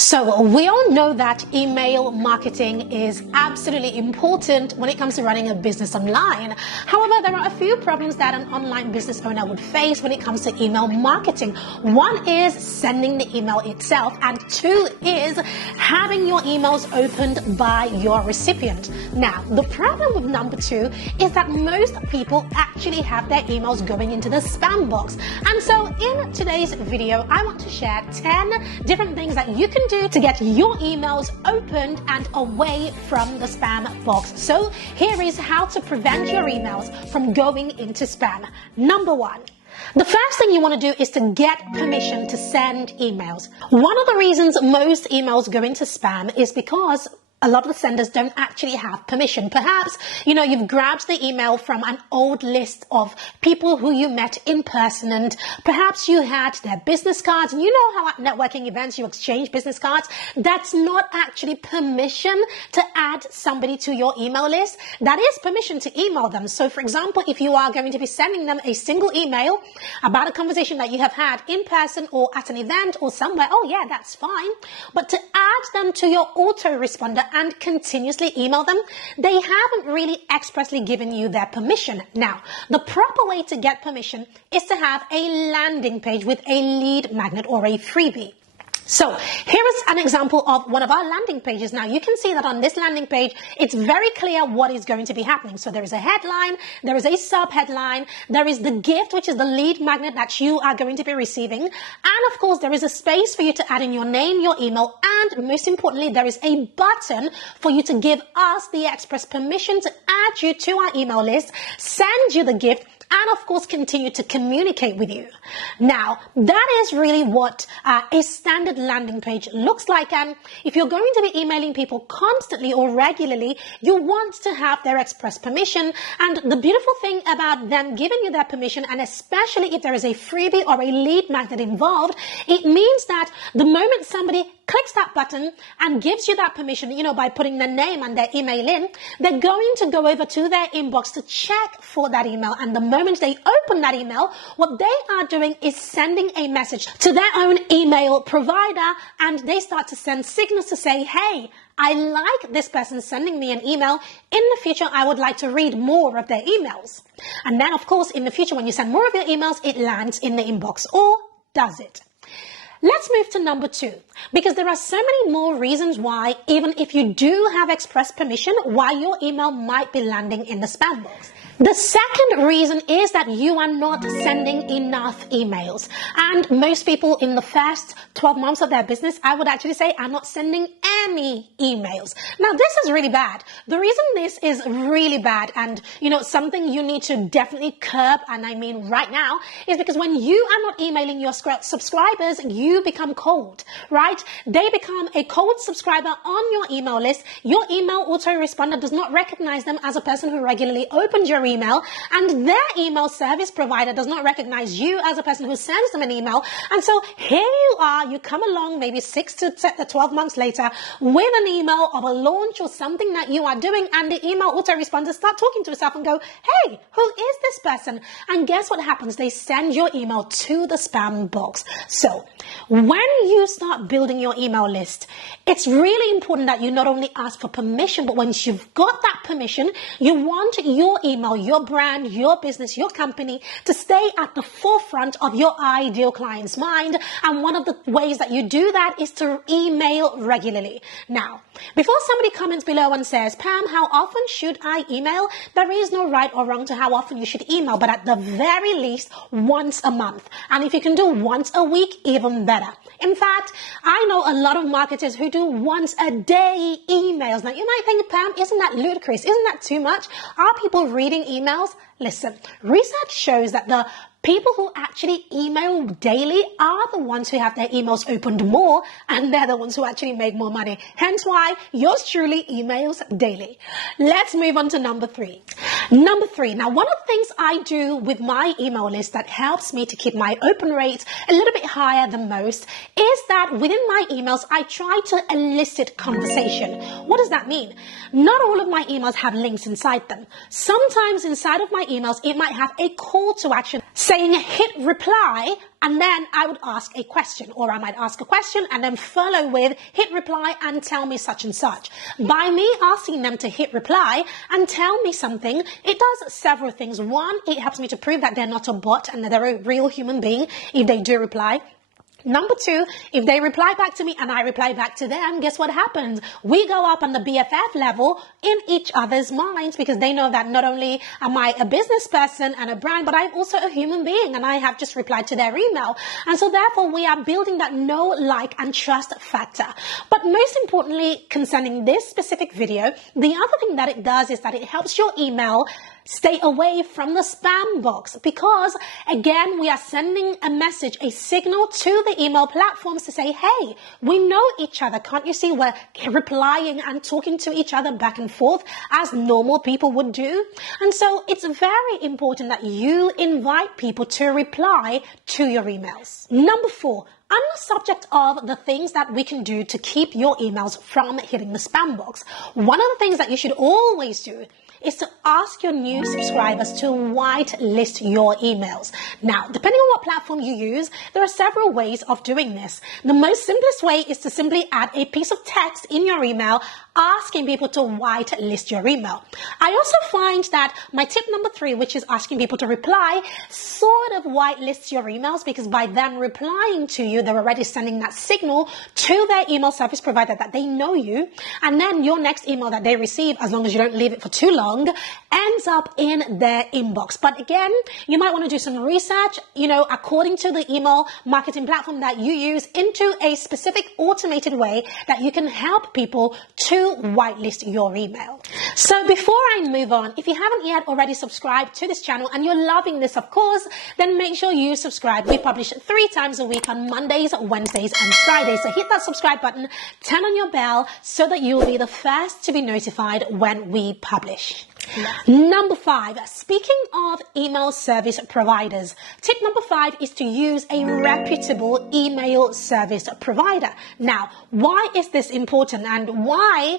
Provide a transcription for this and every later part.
So we all know that email marketing is absolutely important when it comes to running a business online. However, there are a few problems that an online business owner would face when it comes to email marketing. One is sending the email itself, and two is having your emails opened by your recipient. Now, the problem with number two is that most people actually have their emails going into the spam box. And so in today's video, I want to share 10 different things that you can do to get your emails opened and away from the spam box. So here is how to prevent your emails from going into spam. Number one. The first thing you want to do is to get permission to send emails. One of the reasons most emails go into spam is because a lot of the senders don't actually have permission. Perhaps, you've grabbed the email from an old list of people who you met in person, and perhaps you had their business cards, and you know how at networking events you exchange business cards. That's not actually permission to add somebody to your email list. That is permission to email them. So for example, if you are going to be sending them a single email about a conversation that you have had in person or at an event or somewhere, oh yeah, that's fine. But to add them to your autoresponder and continuously email them, they haven't really expressly given you their permission. Now, the proper way to get permission is to have a landing page with a lead magnet or a freebie. So here is an example of one of our landing pages. Now you can see that on this landing page, it's very clear what is going to be happening. So there is a headline, there is a sub headline, there is the gift, which is the lead magnet that you are going to be receiving. And of course, there is a space for you to add in your name, your email, and most importantly, there is a button for you to give us the express permission to add you to our email list, send you the gift, and of course continue to communicate with you. Now, that is really what a standard landing page looks like. And if you're going to be emailing people constantly or regularly, you want to have their express permission. And the beautiful thing about them giving you their permission, and especially if there is a freebie or a lead magnet involved, it means that the moment somebody clicks that button and gives you that permission, by putting their name and their email in, they're going to go over to their inbox to check for that email. And the moment they open that email, what they are doing is sending a message to their own email provider, and they start to send signals to say, hey, I like this person sending me an email. In the future, I would like to read more of their emails. And then, of course, in the future, when you send more of your emails, it lands in the inbox. Or does it? Let's move to number two, because there are so many more reasons why, even if you do have express permission, why your email might be landing in the spam box. The second reason is that you are not sending enough emails. And most people in the first 12 months of their business, I would actually say, are not sending any emails. Now, this is really bad. The reason this is really bad, and something you need to definitely curb, and I mean right now, is because when you are not emailing your subscribers, you become cold, right? They become a cold subscriber on your email list. Your email autoresponder does not recognize them as a person who regularly opens your email, and their email service provider does not recognize you as a person who sends them an email. And so here you are, you come along maybe 6 to 12 months later with an email of a launch or something that you are doing, and the email autoresponder start talking to itself and go, hey, who is this person? And guess what happens? They send your email to the spam box. So when you start building your email list, it's really important that you not only ask for permission, but once you've got that permission, you want your email, your brand, your business, your company to stay at the forefront of your ideal client's mind. And one of the ways that you do that is to email regularly. Now, before somebody comments below and says, Pam, how often should I email? There is no right or wrong to how often you should email, but at the very least, once a month. And if you can do once a week, even better. In fact, I know a lot of marketers who do once a day emails. Now, you might think, Pam, isn't that ludicrous? Isn't that too much? Are people reading emails? Listen, research shows that the people who actually email daily are the ones who have their emails opened more, and they're the ones who actually make more money. Hence why yours truly emails daily. Let's move on to number three. Number three. Now, one of the things I do with my email list that helps me to keep my open rate a little bit higher than most is that within my emails, I try to elicit conversation. What does that mean? Not all of my emails have links inside them. Sometimes inside of my emails, it might have a call to action. Say saying hit reply, and then I would ask a question, or I might ask a question and then follow with hit reply and tell me such and such. By me asking them to hit reply and tell me something, it does several things. One, it helps me to prove that they're not a bot and that they're a real human being if they do reply. Number two, if they reply back to me and I reply back to them, guess what happens? We go up on the BFF level in each other's minds, because they know that not only am I a business person and a brand, but I'm also a human being and I have just replied to their email. And so therefore we are building that know, like, and trust factor. But most importantly, concerning this specific video, the other thing that it does is that it helps your email stay away from the spam box, because again, we are sending a message, a signal to the email platforms to say, hey, we know each other. Can't you see we're replying and talking to each other back and forth as normal people would do? And so it's very important that you invite people to reply to your emails. Number four, on the subject of the things that we can do to keep your emails from hitting the spam box, one of the things that you should always do is to ask your new subscribers to whitelist your emails. Now, depending on what platform you use, there are several ways of doing this. The most simplest way is to simply add a piece of text in your email asking people to whitelist your email. I also find that my tip number 3, which is asking people to reply, sort of whitelists your emails, because by them replying to you, they're already sending that signal to their email service provider that they know you. And then your next email that they receive, as long as you don't leave it for too long, ends up in their inbox. But again, you might want to do some research, according to the email marketing platform that you use, into a specific automated way that you can help people to whitelist your email. So before I move on, if you haven't yet already subscribed to this channel and you're loving this, of course, then make sure you subscribe. We publish 3 times a week on Mondays, Wednesdays, and Fridays. So hit that subscribe button, turn on your bell so that you'll be the first to be notified when we publish. Number 5, speaking of email service providers, tip number 5 is to use a reputable email service provider. Now, why is this important, and why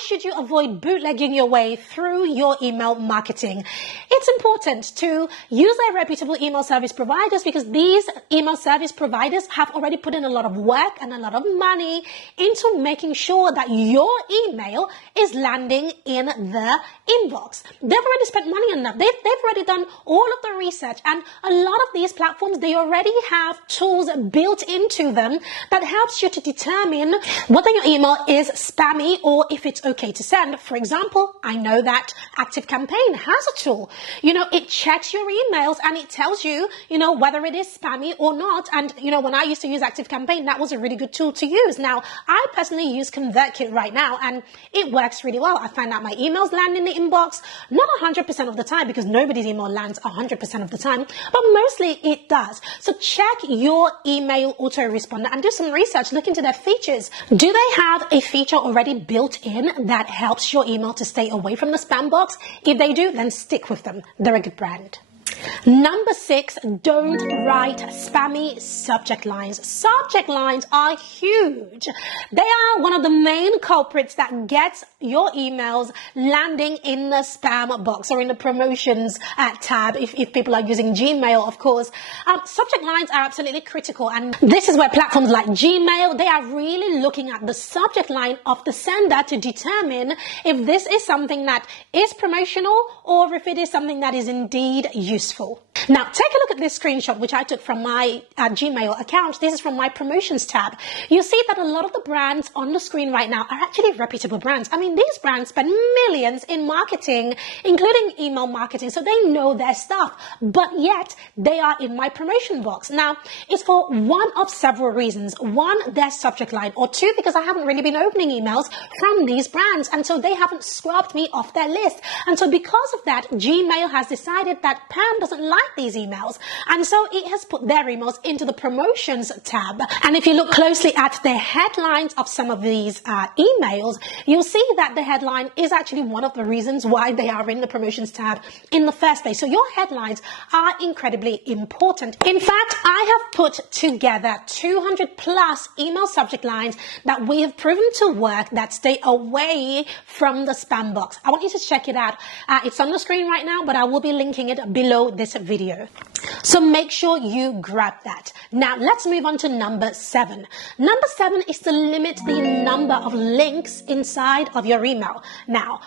should you avoid bootlegging your way through your email marketing? It's important to use a reputable email service providers because these email service providers have already put in a lot of work and a lot of money into making sure that your email is landing in the inbox. They've already spent money on that. They've already done all of the research, and a lot of these platforms, they already have tools built into them that helps you to determine whether your email is spammy or if it's okay to send. For example, I know that ActiveCampaign has a tool. It checks your emails and it tells you, whether it is spammy or not. And, when I used to use ActiveCampaign, that was a really good tool to use. Now, I personally use ConvertKit right now, and it works really well. I find that my emails land in the inbox, not 100% of the time, because nobody's email lands 100% of the time, but mostly it does. So check your email autoresponder and do some research. Look into their features. Do they have a feature already built in that helps your email to stay away from the spam box? If they do, then stick with them. They're a good brand. Number 6, don't write spammy subject lines. Subject lines are huge. They are one of the main culprits that gets your emails landing in the spam box or in the promotions tab if people are using Gmail, of course. Subject lines are absolutely critical, and this is where platforms like Gmail, they are really looking at the subject line of the sender to determine if this is something that is promotional or if it is something that is indeed useful. Now, take a look at this screenshot, which I took from my Gmail account. This is from my promotions tab. You see that a lot of the brands on the screen right now are actually reputable brands. I mean, these brands spend millions in marketing, including email marketing, so they know their stuff, but yet they are in my promotion box. Now, it's for one of several reasons. One, their subject line, or 2, because I haven't really been opening emails from these brands, and so they haven't scrubbed me off their list. And so because of that, Gmail has decided that Pam doesn't like these emails, and so it has put their emails into the promotions tab. And if you look closely at the headlines of some of these emails, you'll see that the headline is actually one of the reasons why they are in the promotions tab in the first place. So your headlines are incredibly important. In fact, I have put together 200 plus email subject lines that we have proven to work that stay away from the spam box. I want you to check it out. It's on the screen right now, but I will be linking it below this video. video. So make sure you grab that. Now let's move on to number 7. Number 7 is to limit the number of links inside of your email. Now,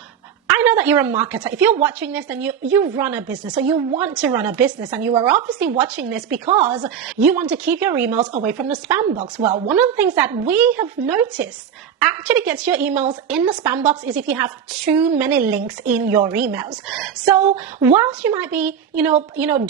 I know that you're a marketer. If you're watching this, then you run a business, or you want to run a business, and you are obviously watching this because you want to keep your emails away from the spam box. Well, one of the things that we have noticed actually gets your emails in the spam box is if you have too many links in your emails. So whilst you might be,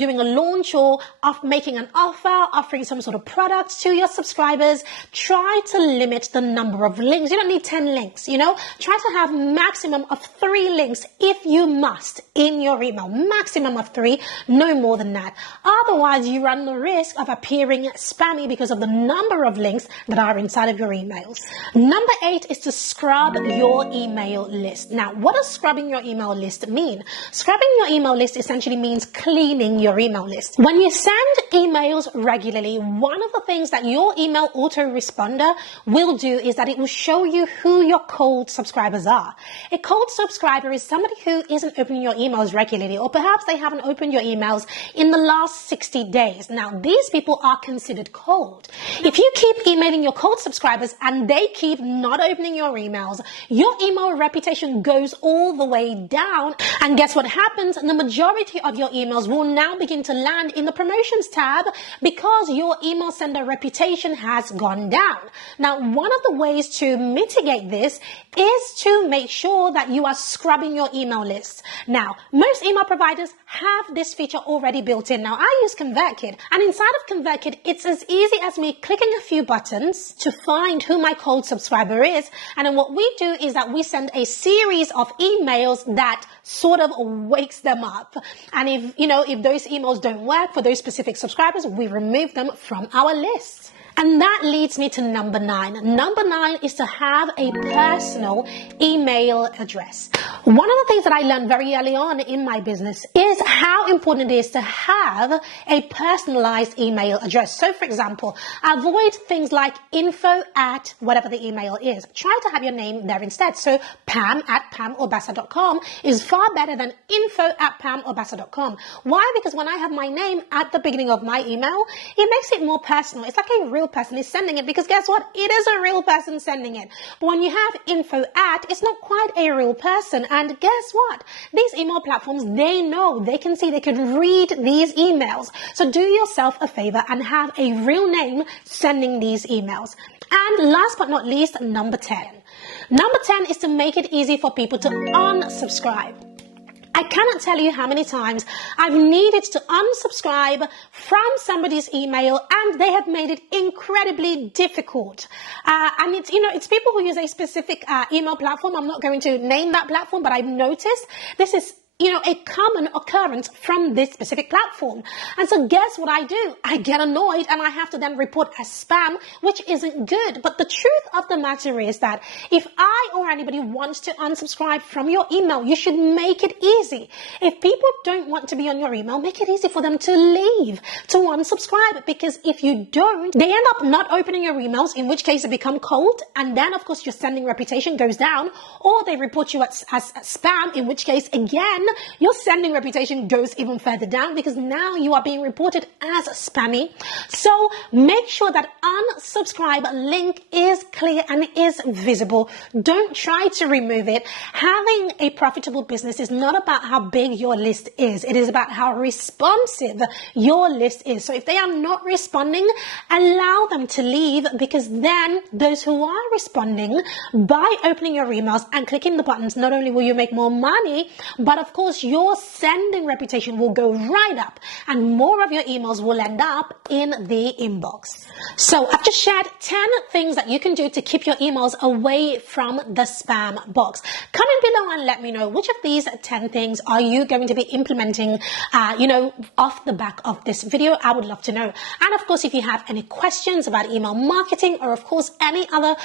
doing a launch or making an offer, offering some sort of product to your subscribers, try to limit the number of links. You don't need 10 links, try to have maximum of 3 links if you must in your email, maximum of 3, no more than that. Otherwise, you run the risk of appearing spammy because of the number of links that are inside of your emails. Number 8 is to scrub your email list. Now, what does scrubbing your email list mean? Scrubbing your email list essentially means cleaning your email list. When you send emails regularly, one of the things that your email autoresponder will do is that it will show you who your cold subscribers are. A cold subscriber is somebody who isn't opening your emails regularly, or perhaps they haven't opened your emails in the last 60 days. Now, these people are considered cold. If you keep emailing your cold subscribers and they keep not opening your emails, your email reputation goes all the way down. And guess what happens? The majority of your emails will now begin to land in the promotions tab because your email sender reputation has gone down. Now, one of the ways to mitigate this is to make sure that you are scrubbing your email list. Now, most email providers have this feature already built in. Now, I use ConvertKit, and inside of ConvertKit, it's as easy as me clicking a few buttons to find who my cold subscriber is. And then what we do is that we send a series of emails that sort of wakes them up. And if those emails don't work for those specific subscribers, we remove them from our list. And that leads me to number 9. Number 9 is to have a personal email address. One of the things that I learned very early on in my business is how important it is to have a personalized email address. So, for example, avoid things like info@ whatever the email is. Try to have your name there instead. So pam@pamorbassa.com is far better than info@pamorbassa.com. Why? Because when I have my name at the beginning of my email, it makes it more personal. It's like a real person is sending it, because guess what? It is a real person sending it. But when you have info@, it's not quite a real person. And guess what? These email platforms, they know, they can see, they can read these emails. So do yourself a favor and have a real name sending these emails. And last but not least, number 10. Number 10 is to make it easy for people to unsubscribe. I cannot tell you how many times I've needed to unsubscribe from somebody's email and they have made it incredibly difficult. And it's people who use a specific email platform. I'm not going to name that platform, but I've noticed this is a common occurrence from this specific platform. And so guess what I do? I get annoyed and I have to then report as spam, which isn't good. But the truth of the matter is that if I or anybody wants to unsubscribe from your email, you should make it easy. If people don't want to be on your email, make it easy for them to leave, to unsubscribe. Because if you don't, they end up not opening your emails, in which case they become cold. And then, of course, your sending reputation goes down, or they report you as spam, in which case, again, your sending reputation goes even further down because now you are being reported as spammy. So make sure that unsubscribe link is clear and is visible. Don't try to remove it. Having a profitable business is not about how big your list is. It is about how responsive your list is. So if they are not responding, allow them to leave, because then those who are responding, by opening your emails and clicking the buttons, not only will you make more money, but of course your sending reputation will go right up and more of your emails will end up in the inbox. So I've just shared 10 things that you can do to keep your emails away from the spam box. Comment below and let me know which of these 10 things are you going to be implementing, off the back of this video. I would love to know. And of course, if you have any questions about email marketing, or of course any other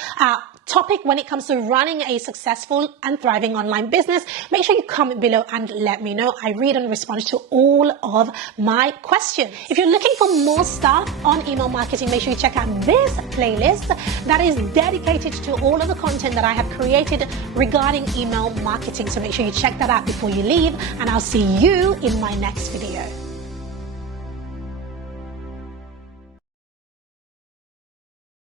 topic when it comes to running a successful and thriving online business, make sure you comment below and let me know. I read and respond to all of my questions. If you're looking for more stuff on email marketing, make sure you check out this playlist that is dedicated to all of the content that I have created regarding email marketing. So make sure you check that out before you leave, and I'll see you in my next video.